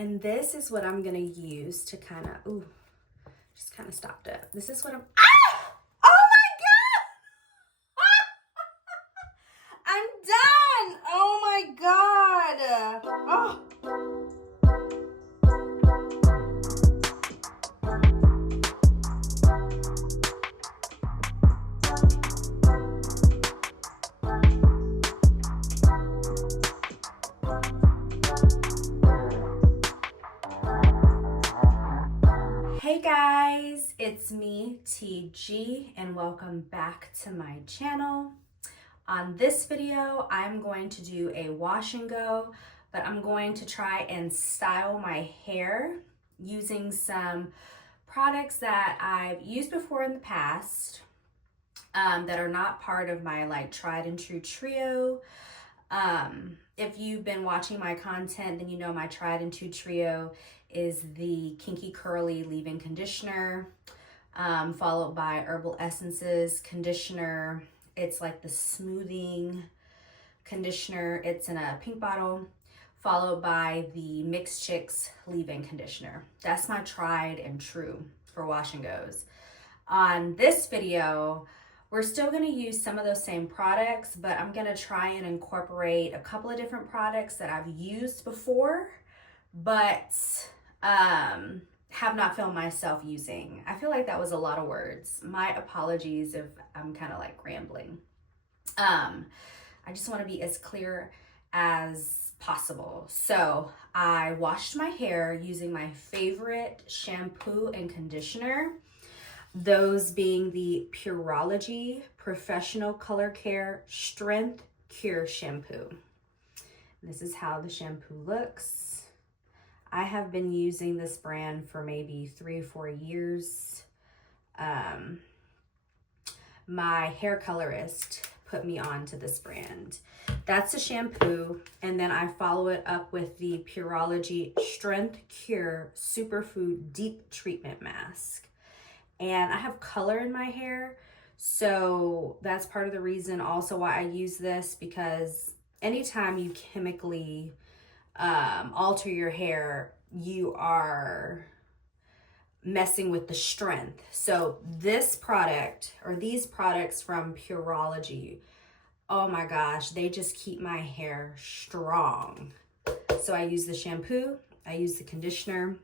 And this is what I'm gonna use to kind of, ooh, just kind of stopped it. This is what I'm, oh my God! I'm done! Oh my God! Oh. Hey guys, it's me, TG, and welcome back to my channel. On this video, I'm going to do a wash and go, but I'm going to try and style my hair using some products that I've used before in the past that are not part of my like tried and true trio. If you've been watching my content, then you know my tried and true trio is the Kinky Curly leave-in conditioner, followed by Herbel Essences conditioner. It's like the smoothing conditioner. It's in a pink bottle, followed by the Mixed Chicks leave-in conditioner. That's my tried and true for wash and goes. On this video, we're still going to use some of those same products, but I'm going to try and incorporate a couple of different products that I've used before, but have not filmed myself using. I feel like that was a lot of words. My apologies if I'm kind of like rambling. I just want to be as clear as possible. So I washed my hair using my favorite shampoo and conditioner, those being the Pureology Professional Color Care Strength Cure Shampoo. This is how the shampoo looks. I have been using this brand for maybe 3 or 4 years. My hair colorist put me on to this brand. That's a shampoo, and then I follow it up with the Pureology Strength Cure Superfood Deep Treatment Mask. And I have color in my hair, so that's part of the reason also why I use this, because anytime you chemically alter your hair, you are messing with the strength. So this product, or these products from Pureology, oh my gosh, they just keep my hair strong. So I use the shampoo, I use the conditioner.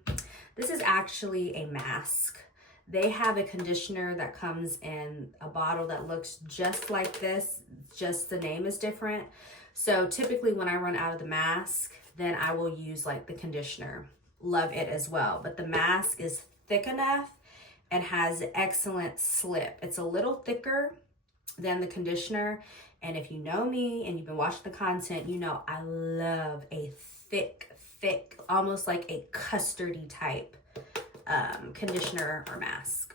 This is actually a mask. They have a conditioner that comes in a bottle that looks just like this, just the name is different. So typically when I run out of the mask, then I will use like the conditioner. Love it as well. But the mask is thick enough and has excellent slip. It's a little thicker than the conditioner. And if you know me and you've been watching the content, you know I love a thick, almost like a custardy type conditioner or mask.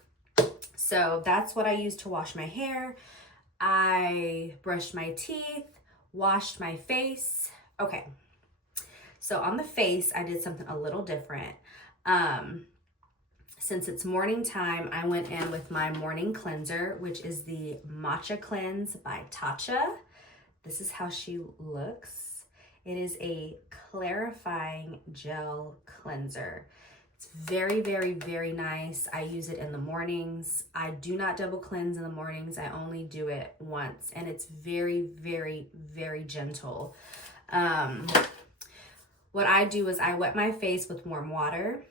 So that's what I use to wash my hair. I brushed my teeth, washed my face. Okay. So on the face, I did something a little different. Since it's morning time, I went in with my morning cleanser, which is the Matcha Cleanse by Tatcha. This is how she looks. It is a clarifying gel cleanser. It's very, very nice. I use it in the mornings. I do not double cleanse in the mornings. I only do it once, and it's very gentle. What I do is I wet my face with warm water.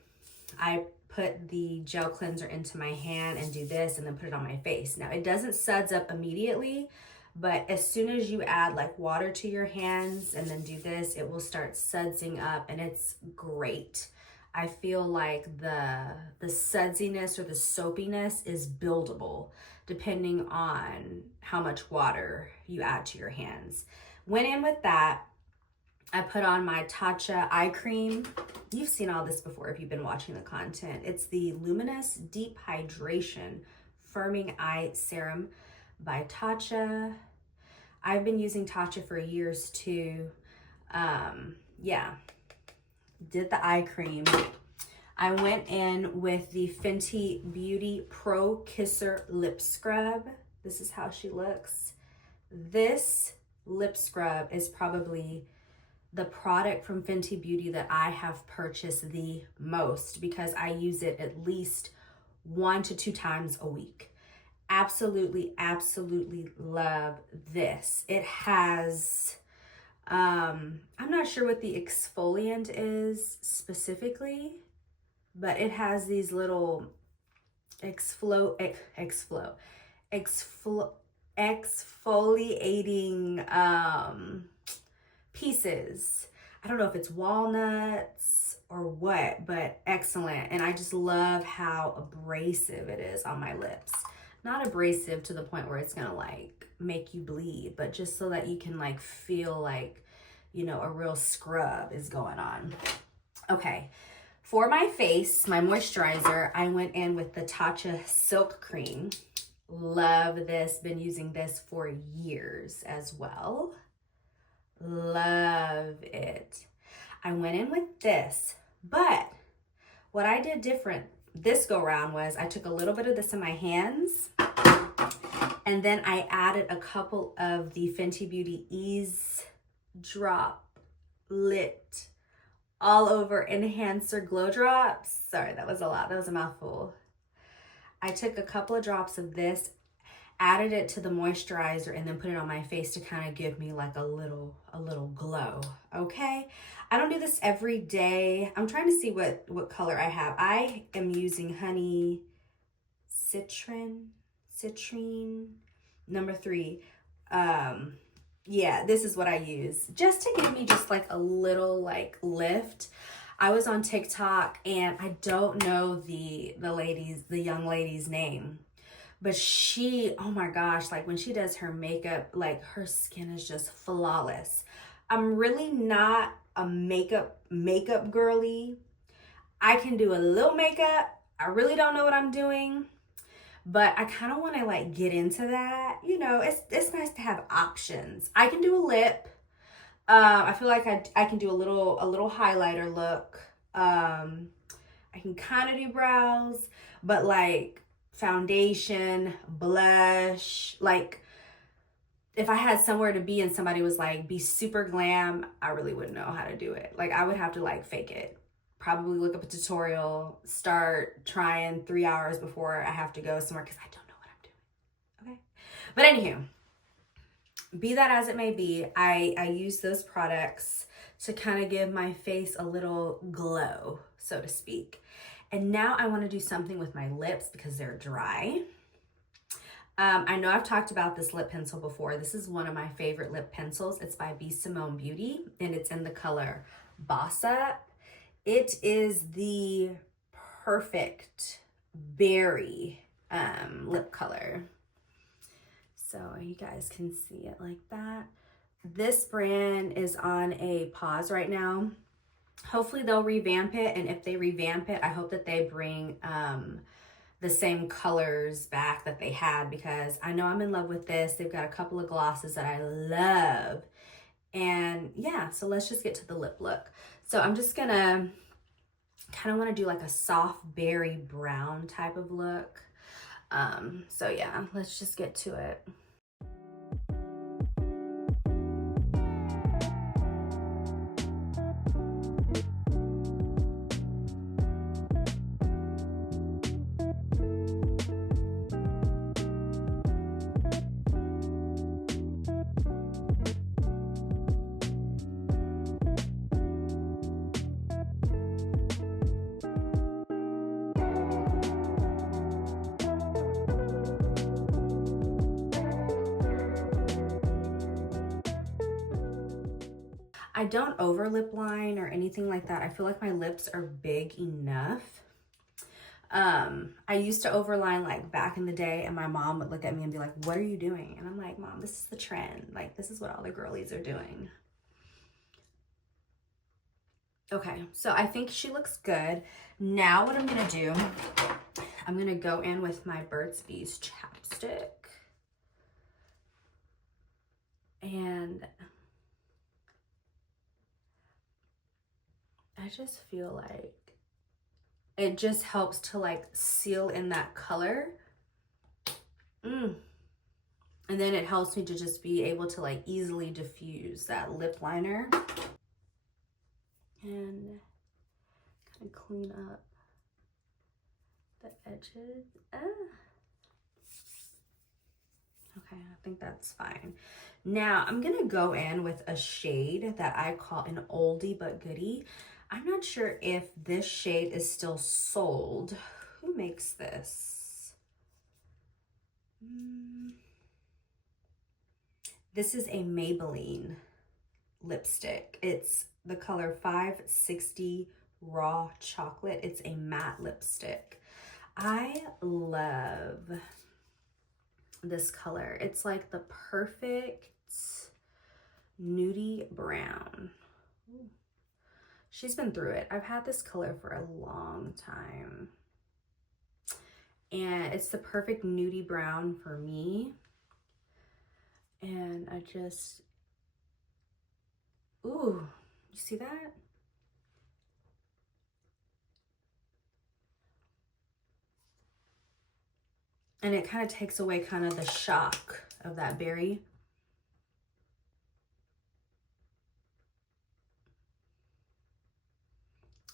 I put the gel cleanser into my hand and do this and then put it on my face. Now it doesn't suds up immediately, but as soon as you add like water to your hands and then do this, it will start sudsing up, and it's great. I feel like the sudsiness or the soapiness is buildable depending on how much water you add to your hands. Went in with that. I put on my Tatcha eye cream. You've seen all this before if you've been watching the content. It's the Luminous Deep Hydration Firming Eye Serum by Tatcha. I've been using Tatcha for years too. Yeah, did the eye cream. I went in with the Fenty Beauty Pro Kisser Lip Scrub. This is how she looks. This lip scrub is probably the product from Fenty Beauty that I have purchased the most because I use it at least 1 to 2 times a week. Absolutely, absolutely love this. It has, I'm not sure what the exfoliant is specifically, but it has these little exfoliating pieces. I don't know if it's walnuts or what, but excellent. And I just love how abrasive it is on my lips. Not abrasive to the point where it's gonna like make you bleed, but just so that you can like feel like, you know, a real scrub is going on. Okay, for my face, my moisturizer, I went in with the Tatcha Silk Cream. Love this, been using this for years as well. Love it. I went in with this, but what I did different this go round was I took a little bit of this in my hands and then I added a couple of the Fenty Beauty Ease Drop Lit All Over Enhancer Glow Drops. Sorry, that was a lot. That was a mouthful. I took a couple of drops of this, added it to the moisturizer, and then put it on my face to kind of give me like a little glow, okay? I don't do this every day. I'm trying to see what color I have. I am using Honey Citrine number 3. Yeah, this is what I use just to give me just like a little like lift. I was on TikTok and I don't know the young lady's name, but she, oh my gosh, like when she does her makeup, like her skin is just flawless. I'm really not a makeup girly. I can do a little makeup. I really don't know what I'm doing, but I kind of want to like get into that. You know, it's nice to have options. I can do a lip. I feel like I can do a little highlighter look. I can kind of do brows, but like foundation, blush, like if I had somewhere to be and somebody was like, be super glam, I really wouldn't know how to do it. Like I would have to like fake it. Probably look up a tutorial, start trying 3 hours before I have to go somewhere because I don't know what I'm doing, okay? But anywho, be that as it may be, I use those products to kind of give my face a little glow, so to speak. And now I want to do something with my lips because they're dry. I know I've talked about this lip pencil before. This is one of my favorite lip pencils. It's by Simone Beauty and it's in the color Boss Up. It is the perfect berry lip color. So you guys can see it like that. This brand is on a pause right now. Hopefully they'll revamp it. And if they revamp it, I hope that they bring the same colors back that they had because I know I'm in love with this. They've got a couple of glosses that I love. And yeah, so let's just get to the lip look. So I'm just gonna kind of want to do like a soft berry brown type of look. So yeah, let's just get to it. I don't over lip line or anything like that. I feel like my lips are big enough. I used to overline like back in the day and my mom would look at me and be like, what are you doing? And I'm like, Mom, this is the trend. Like, this is what all the girlies are doing. Okay, so I think she looks good. Now what I'm gonna do, I'm gonna go in with my Burt's Bees chapstick. And I just feel like it just helps to like seal in that color. And then it helps me to just be able to like easily diffuse that lip liner. and kind of clean up the edges. Okay, I think that's fine. Now I'm gonna go in with a shade that I call an oldie but goodie. I'm not sure if this shade is still sold. Who makes this? This is a Maybelline lipstick. It's the color 560 Raw Chocolate. It's a matte lipstick. I love this color. It's like the perfect nudie brown. Ooh. She's been through it. I've had this color for a long time. And it's the perfect nudie brown for me. And I just, ooh, you see that? And it kind of takes away kind of the shock of that berry.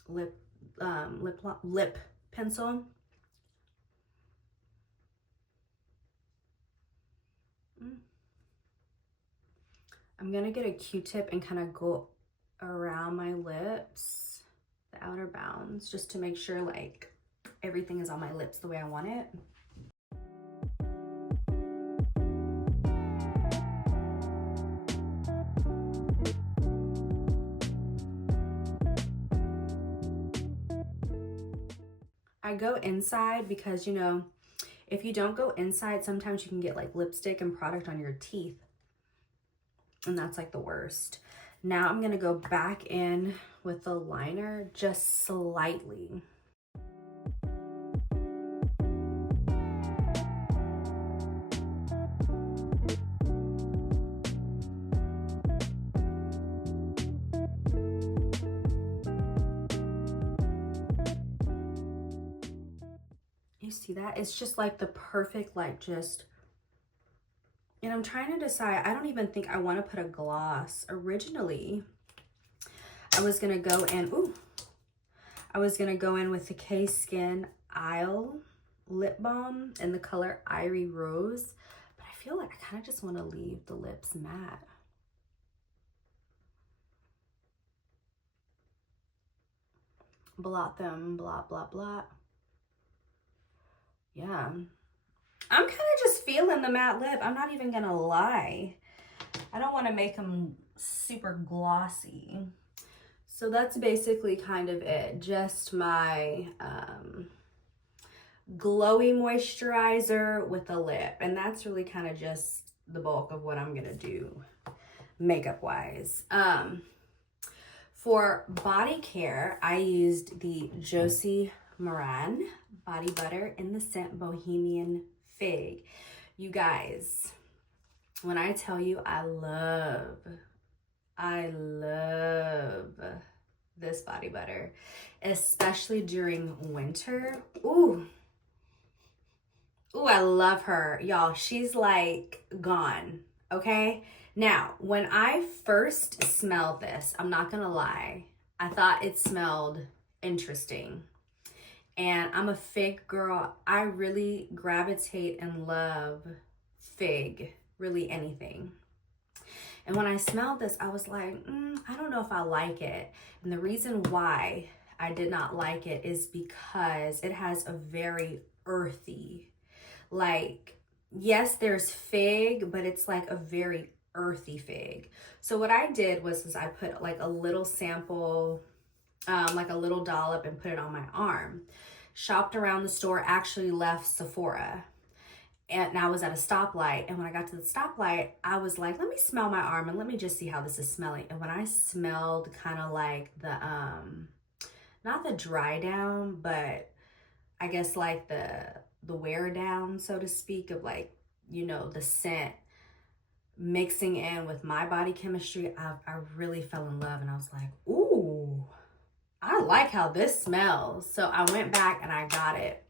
Lip pencil. I'm gonna get a Q-tip and kind of go around my lips, the outer bounds, just to make sure like everything is on my lips the way I want it. I go inside because, you know, if you don't go inside, sometimes you can get like lipstick and product on your teeth. And that's like the worst. Now I'm gonna go back in with the liner just slightly. You see that? It's just like the perfect, like just, and I'm trying to decide, I don't even think I want to put a gloss. Originally, I was going to go in, I was going to go in with the K-Skin Isle lip balm in the color Irie Rose, but I feel like I kind of just want to leave the lips matte. Blot them, blot, blot, blot. Yeah. I'm kind of just feeling the matte lip. I'm not even gonna lie. I don't want to make them super glossy. So that's basically kind of it. Just my glowy moisturizer with a lip. And that's really kind of just the bulk of what I'm gonna do makeup wise. For body care, I used the Josie Maran body butter in the scent Bohemian Fig. You guys, when I tell you I love this body butter, especially during winter. Ooh, I love her, y'all. She's like gone, okay? Now, when I first smelled this, I'm not gonna lie, I thought it smelled interesting. And I'm a fig girl. I really gravitate and love fig, really anything. And when I smelled this, I was like, I don't know if I like it. And the reason why I did not like it is because it has a very earthy, like, yes, there's fig, but it's like a very earthy fig. So what I did was I put like a little sample, like a little dollop, and put it on my arm. Shopped around the store, actually left Sephora, and I was at a stoplight. And when I got to the stoplight, I was like, let me smell my arm and let me just see how this is smelling. And when I smelled kind of like the, not the dry down, but I guess like the wear down, so to speak, of like, you know, the scent mixing in with my body chemistry, I really fell in love. And I was like, ooh, I like how this smells. So I went back and I got it.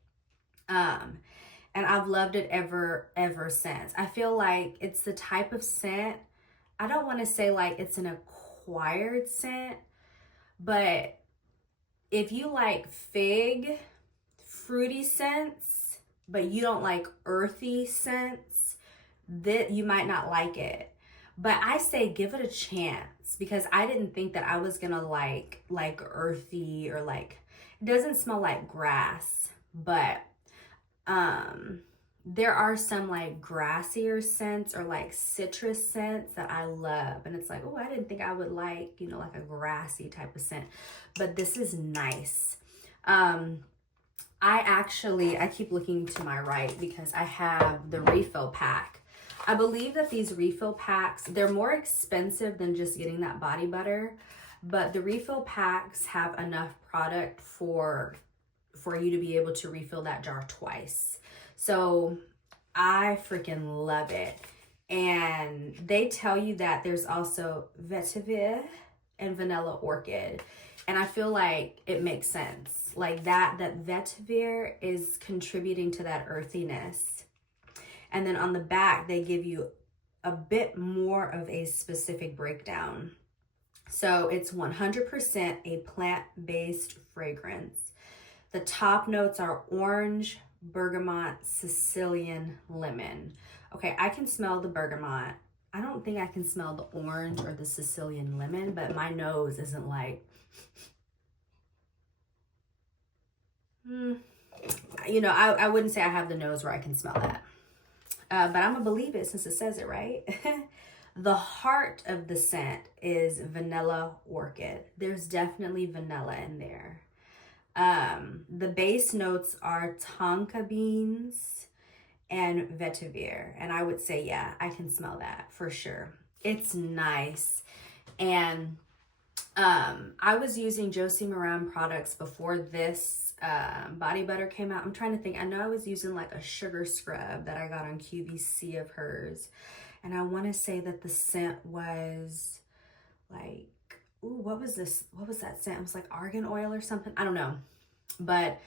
And I've loved it ever since. I feel like it's the type of scent, I don't want to say like it's an acquired scent, But if you like fig, fruity scents, but you don't like earthy scents, that you might not like it. But I say give it a chance, because I didn't think that I was gonna like earthy, or like, it doesn't smell like grass, but there are some like grassier scents or like citrus scents that I love, and it's like, oh, I didn't think I would like, you know, like a grassy type of scent, but this is nice. I keep looking to my right because I have the refill pack. I believe that these refill packs, they're more expensive than just getting that body butter, but the refill packs have enough product for you to be able to refill that jar twice. So I freaking love it. And they tell you that there's also vetiver and vanilla orchid. And I feel like it makes sense. Like that vetiver is contributing to that earthiness. And then on the back, they give you a bit more of a specific breakdown. So it's 100% a plant-based fragrance. The top notes are orange, bergamot, Sicilian, lemon. Okay, I can smell the bergamot. I don't think I can smell the orange or the Sicilian lemon, but my nose isn't like, you know, I wouldn't say I have the nose where I can smell that. But I'm gonna believe it since it says it, right? The heart of the scent is vanilla orchid. There's definitely vanilla in there. The base notes are tonka beans and vetiver. And I would say, yeah, I can smell that for sure. It's nice. And I was using Josie Maran products before this body butter came out. I'm trying to think. I know I was using like a sugar scrub that I got on QVC of hers. And I want to say that the scent was like, ooh, what was this? What was that scent? It was like argan oil or something. I don't know. But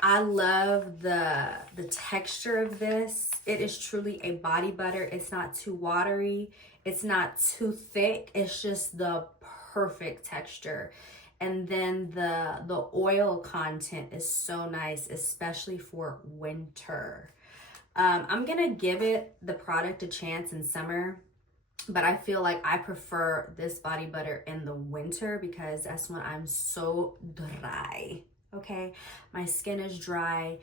I love the texture of this. It is truly a body butter. It's not too watery. It's not too thick. It's just the perfect texture. And then the oil content is so nice, especially for winter. I'm gonna give it the product a chance in summer, but I feel like I prefer this body butter in the winter because that's when I'm so dry. Okay, my skin is dry,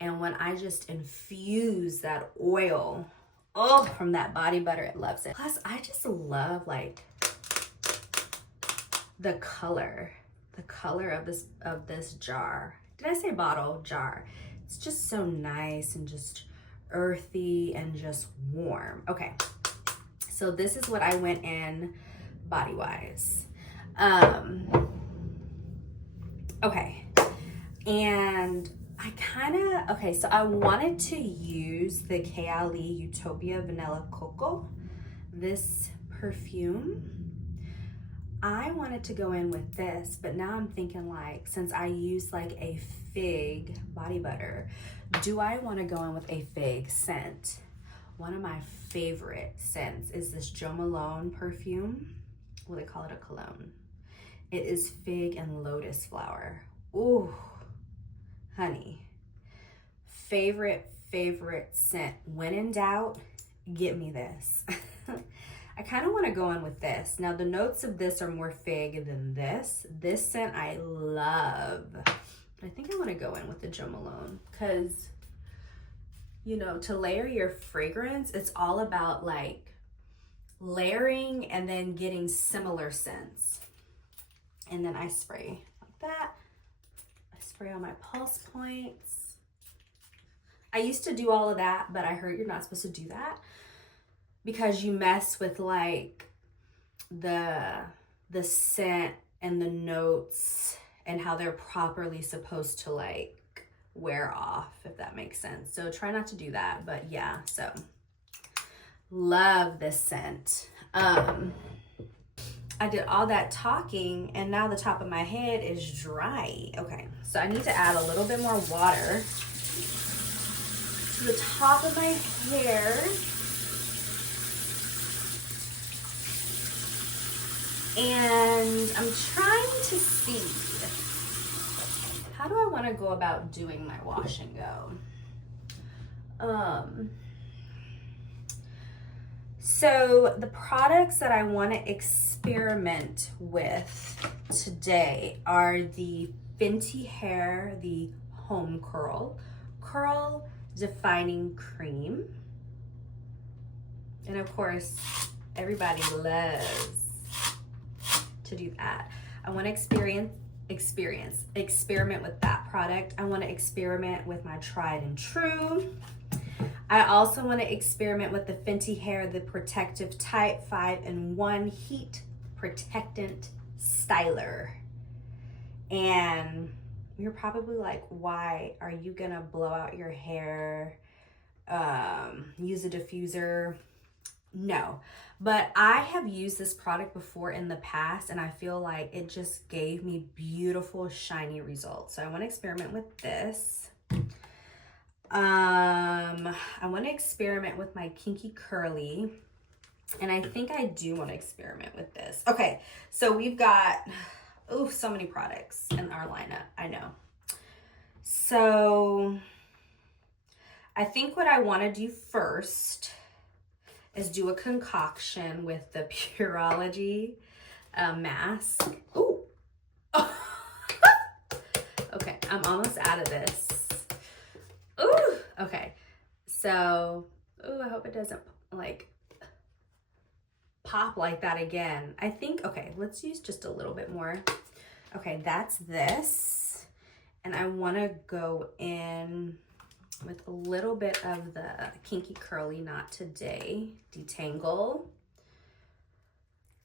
and when I just infuse that oil, oh, from that body butter, it loves it. Plus, I just love like the color of this jar. Did I say bottle? Jar. It's just so nice and just earthy and just warm. Okay, so this is what I went in body wise. Okay, and I so I wanted to use the Kayali Utopia Vanilla Coco, this perfume. I wanted to go in with this, but now I'm thinking like, since I use like a fig body butter, do I want to go in with a fig scent? One of my favorite scents is this Jo Malone perfume. Well, they call it a cologne. It is fig and lotus flower. Ooh, honey. Favorite scent. When in doubt, get me this. I kind of want to go in with this. Now, the notes of this are more fig than this. This scent I love. But I think I want to go in with the Jo Malone because, you know, to layer your fragrance, it's all about like layering and then getting similar scents. And then I spray like that. I spray on my pulse points. I used to do all of that, but I heard you're not supposed to do that because you mess with like the scent and the notes and how they're properly supposed to like wear off, if that makes sense. So try not to do that, but yeah, so love this scent. I did all that talking and now the top of my head is dry. Okay, so I need to add a little bit more water to the top of my hair. And I'm trying to see, how do I want to go about doing my wash and go? So the products that I want to experiment with today are the Fenty Hair, the Home Curl Defining Cream. And of course, everybody loves to do that. I want to experiment with that product. I want to experiment with my tried and true. I also want to experiment with the Fenty Hair, the Protective Type 5-in-1 Heat Protectant Styler. And you're probably like, why are you gonna blow out your hair, use a diffuser? No, but I have used this product before in the past and I feel like it just gave me beautiful shiny results. So I want to experiment with this. I want to experiment with my Kinky Curly, and I think I do want to experiment with this. Okay, so we've got so many products in our lineup, I know. So I think what I want to do first is do a concoction with the Pureology mask. Ooh. Okay, I'm almost out of this. Ooh, okay. So, I hope it doesn't like pop like that again. I think, okay, let's use just a little bit more. Okay, that's this. And I want to go in with a little bit of the Kinky Curly Not Today Detangle.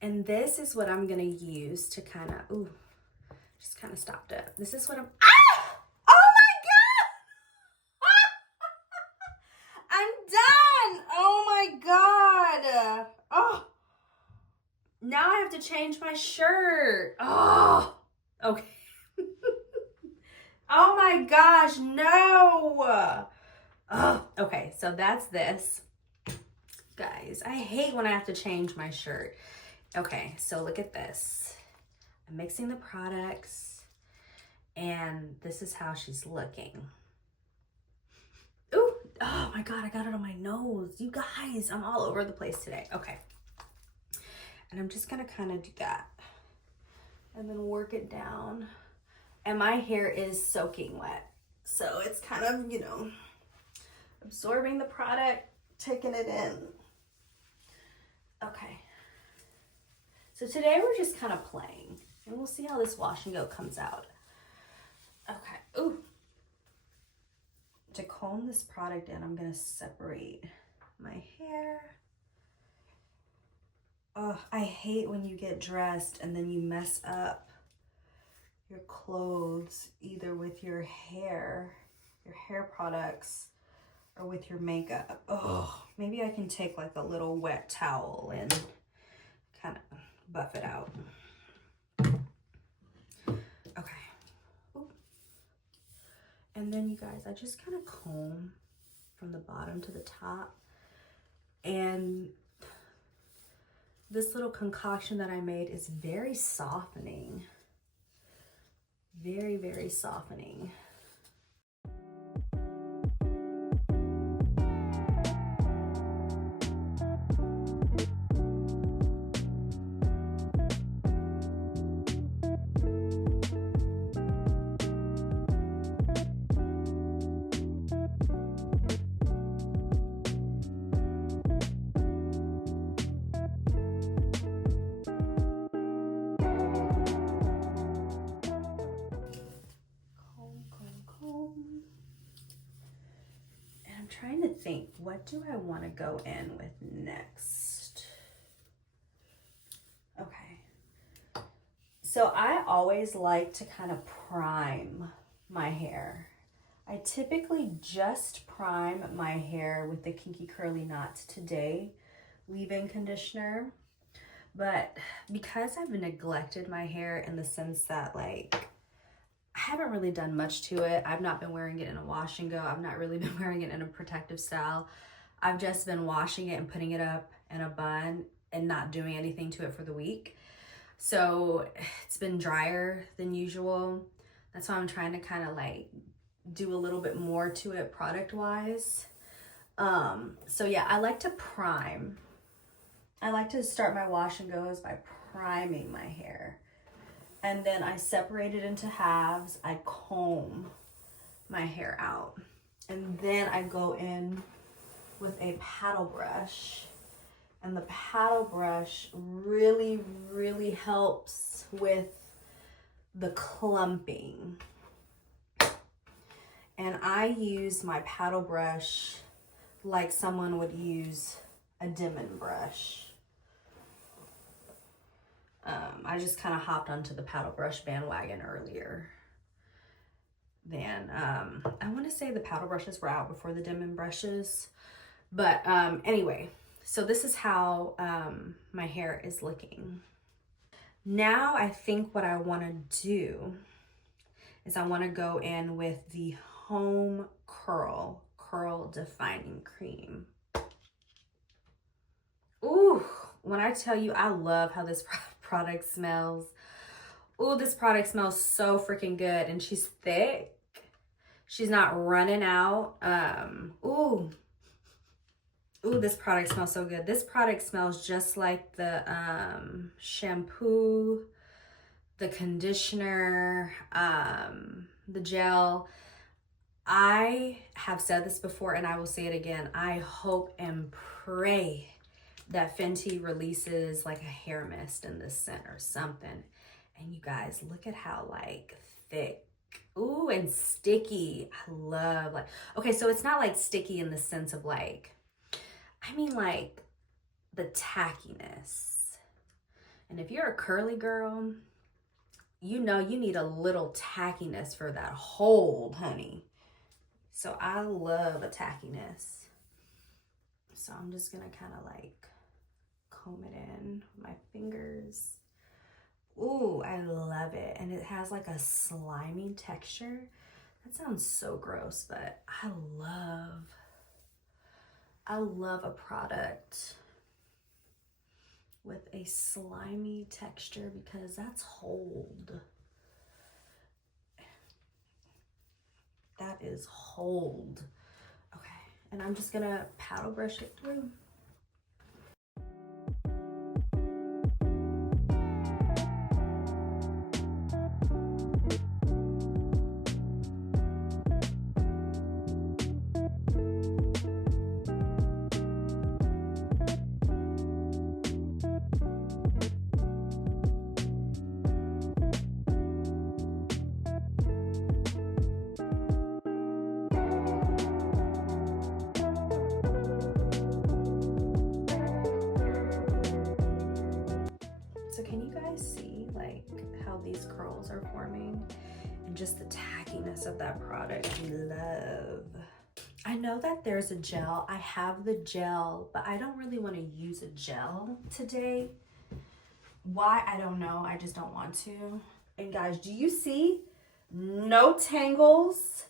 And this is what I'm going to use to kind of, just kind of stopped it. This is what I'm, now I have to change my shirt. Oh, okay. Oh my gosh, no. Oh, okay, so that's this. Guys, I hate when I have to change my shirt. Okay, so look at this. I'm mixing the products, and this is how she's looking. Ooh, oh my God, I got it on my nose. You guys, I'm all over the place today. Okay. And I'm just gonna kind of do that and then work it down. And my hair is soaking wet. So it's kind of, you know, absorbing the product, taking it in. Okay. So today we're just kind of playing and we'll see how this wash and go comes out. Okay, ooh. To comb this product in, I'm gonna separate my hair. Oh, I hate when you get dressed and then you mess up your clothes, either with your hair products, or with your makeup. Oh, maybe I can take like a little wet towel and kind of buff it out. Okay. Ooh. And then you guys, I just kind of comb from the bottom to the top. And this little concoction that I made is very softening. Very, very softening. Trying to think, what do I want to go in with next? Okay. So I always like to kind of prime my hair. I typically just prime my hair with the Kinky Curly Not Today leave-in conditioner. But because I've neglected my hair in the sense that like, I haven't really done much to it. I've not been wearing it in a wash and go. I've not really been wearing it in a protective style. I've just been washing it and putting it up in a bun and not doing anything to it for the week. So it's been drier than usual. That's why I'm trying to kind of like do a little bit more to it product wise. So yeah, I like to prime. I like to start my wash and goes by priming my hair. And then I separate it into halves. I comb my hair out. And then I go in with a paddle brush. And the paddle brush really, really helps with the clumping. And I use my paddle brush like someone would use a Diamond brush. I just kind of hopped onto the paddle brush bandwagon earlier than, I want to say the paddle brushes were out before the Diamond brushes. But anyway, so this is how my hair is looking. Now I think what I want to do is I want to go in with the Home Curl Defining Cream. Ooh, when I tell you I love how this product smells. Ooh, this product smells so freaking good, and she's thick. She's not running out. Ooh, this product smells so good. This product smells just like the shampoo, the conditioner, the gel. I have said this before and I will say it again. I hope and pray that Fenty releases like a hair mist in this scent or something. And you guys, look at how like thick, ooh, and sticky. I love like, okay, so it's not like sticky in the sense of like, I mean like the tackiness. And if you're a curly girl, you know you need a little tackiness for that hold, honey. So I love a tackiness. So I'm just gonna kind of like comb it in with my fingers. Ooh, I love it. And it has like a slimy texture. That sounds so gross, but I love a product with a slimy texture because that's hold. That is hold. Okay, and I'm just gonna paddle brush it through. So can you guys see like how these curls are forming and just the tackiness of that product? Love. I know that there's a gel. I have the gel, but I don't really want to use a gel today. Why? I don't know. I just don't want to. And guys, do you see? No tangles,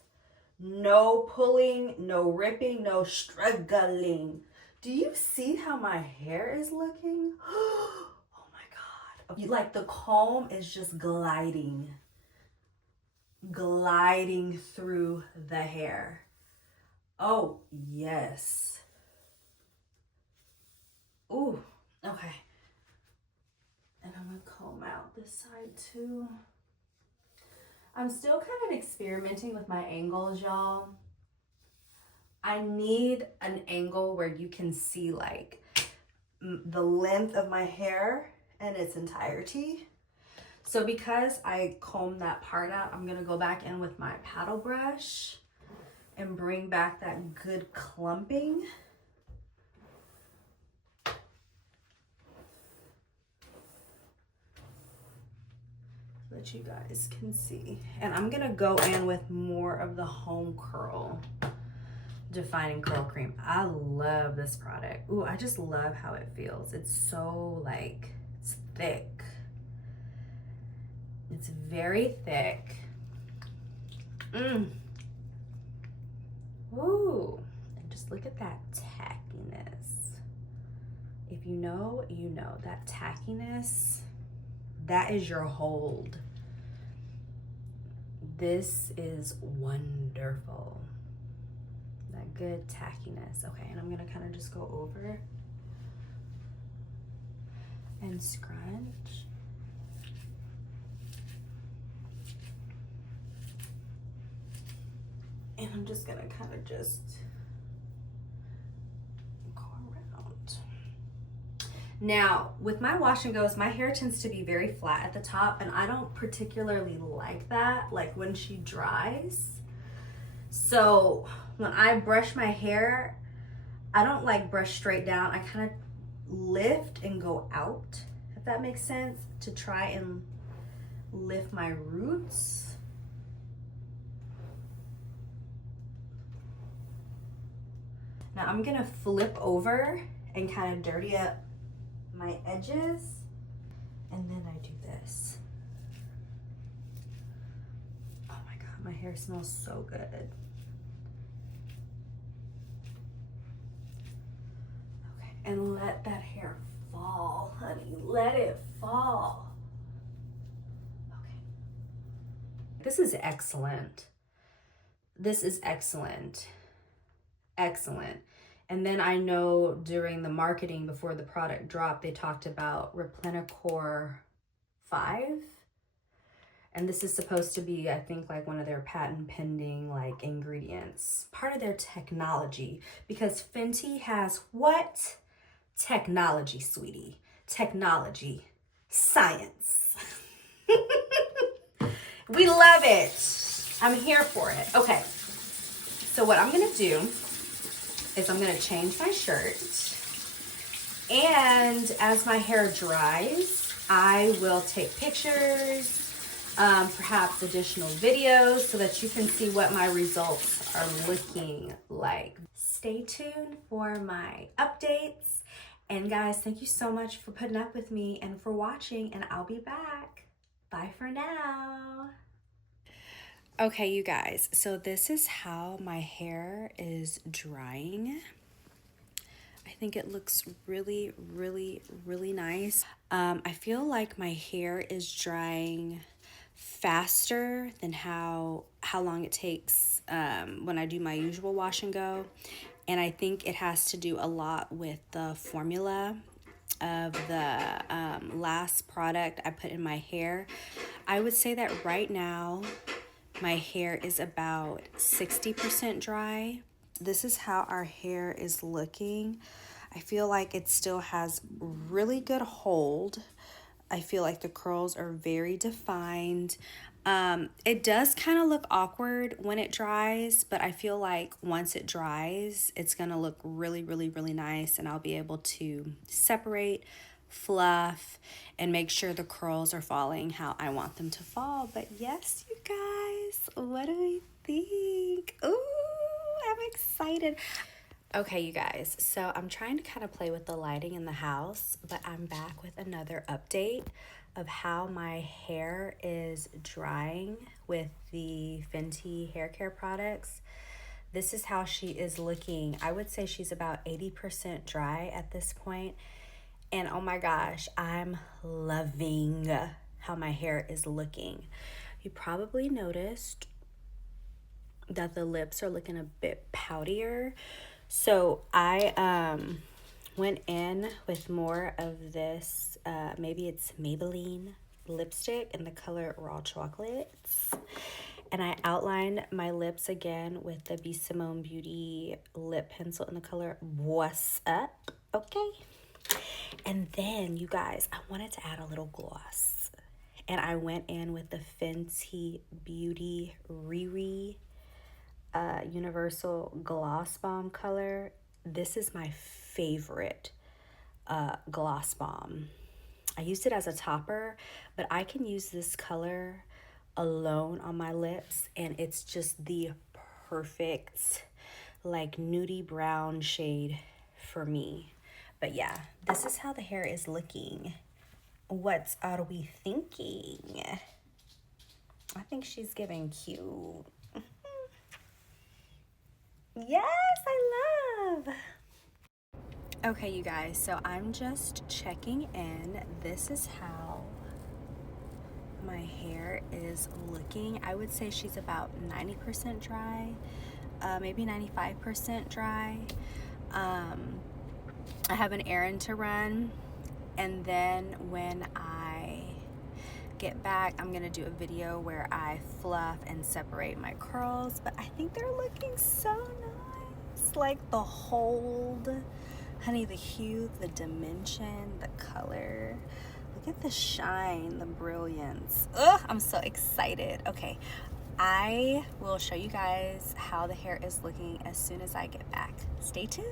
no pulling, no ripping, no struggling. Do you see how my hair is looking? Like the comb is just gliding through the hair. Oh, yes. Ooh, okay. And I'm gonna comb out this side too. I'm still kind of experimenting with my angles, y'all. I need an angle where you can see like the length of my hair in its entirety. So because I combed that part out, I'm gonna go back in with my paddle brush and bring back that good clumping. So that you guys can see. And I'm gonna go in with more of the Home Curl Defining Curl Cream. I love this product. Ooh, I just love how it feels. It's so like, it's thick. It's very thick. Ooh, and just look at that tackiness. If you know, you know. That tackiness, That is your hold. This is wonderful. That good tackiness. Okay, and I'm gonna kind of just go over and scrunch. And I'm just gonna kind of just go around. Now, with my wash and goes, my hair tends to be very flat at the top, and I don't particularly like that, like when she dries. So when I brush my hair, I don't like brush straight down. I kind of lift and go out, if that makes sense, to try and lift my roots. Now I'm gonna flip over and kind of dirty up my edges, and then I do this. Oh my God, my hair smells so good. Okay, and let that hair fall, honey. Let it fall. Okay. This is excellent. This is excellent. Excellent. And then I know during the marketing before the product dropped, they talked about Replenicor 5. And this is supposed to be, I think, like one of their patent pending like ingredients, part of their technology, because Fenty has what? Technology, sweetie. Technology. Science. We love it. I'm here for it. Okay. So what I'm gonna do is I'm gonna change my shirt, and as my hair dries, I will take pictures, perhaps additional videos, so that you can see what my results are looking like. Stay tuned for my updates, and guys, thank you so much for putting up with me and for watching, and I'll be back. Bye for now. Okay, you guys, so this is how my hair is drying. I think it looks really, really, really nice. I feel like my hair is drying faster than how long it takes when I do my usual wash and go. And I think it has to do a lot with the formula of the last product I put in my hair. I would say that right now, my hair is about 60% dry. This is how our hair is looking. I feel like it still has really good hold. I feel like the curls are very defined. It does kind of look awkward when it dries, but I feel like once it dries, it's gonna look really, really, really nice, and I'll be able to separate, fluff, and make sure the curls are falling how I want them to fall. But yes, you guys, what do we think? Ooh, I'm excited. Okay, you guys, so I'm trying to kind of play with the lighting in the house, but I'm back with another update of how my hair is drying with the Fenty hair care products. This is how she is looking. I would say she's about 80% dry at this point. And oh my gosh, I'm loving how my hair is looking. You probably noticed that the lips are looking a bit poutier. So I went in with more of this, maybe it's Maybelline lipstick in the color Raw Chocolates. And I outlined my lips again with the Be Simone Beauty lip pencil in the color What's Up, okay? And then, you guys, I wanted to add a little gloss. And I went in with the Fenty Beauty Riri Universal Gloss Bomb color. This is my favorite gloss bomb. I used it as a topper, but I can use this color alone on my lips, and it's just the perfect, like, nudie brown shade for me. But yeah, this is how the hair is looking. What are we thinking? I think she's giving cute. Yes, I love. Okay, you guys, so I'm just checking in. This is how my hair is looking. I would say she's about 90% dry, maybe 95% dry. I have an errand to run, and then when I get back, I'm gonna do a video where I fluff and separate my curls, but I think they're looking so nice. Like the hold, honey, the hue, the dimension, the color. Look at the shine, the brilliance. Ugh, I'm so excited. Okay, I will show you guys how the hair is looking as soon as I get back. Stay tuned.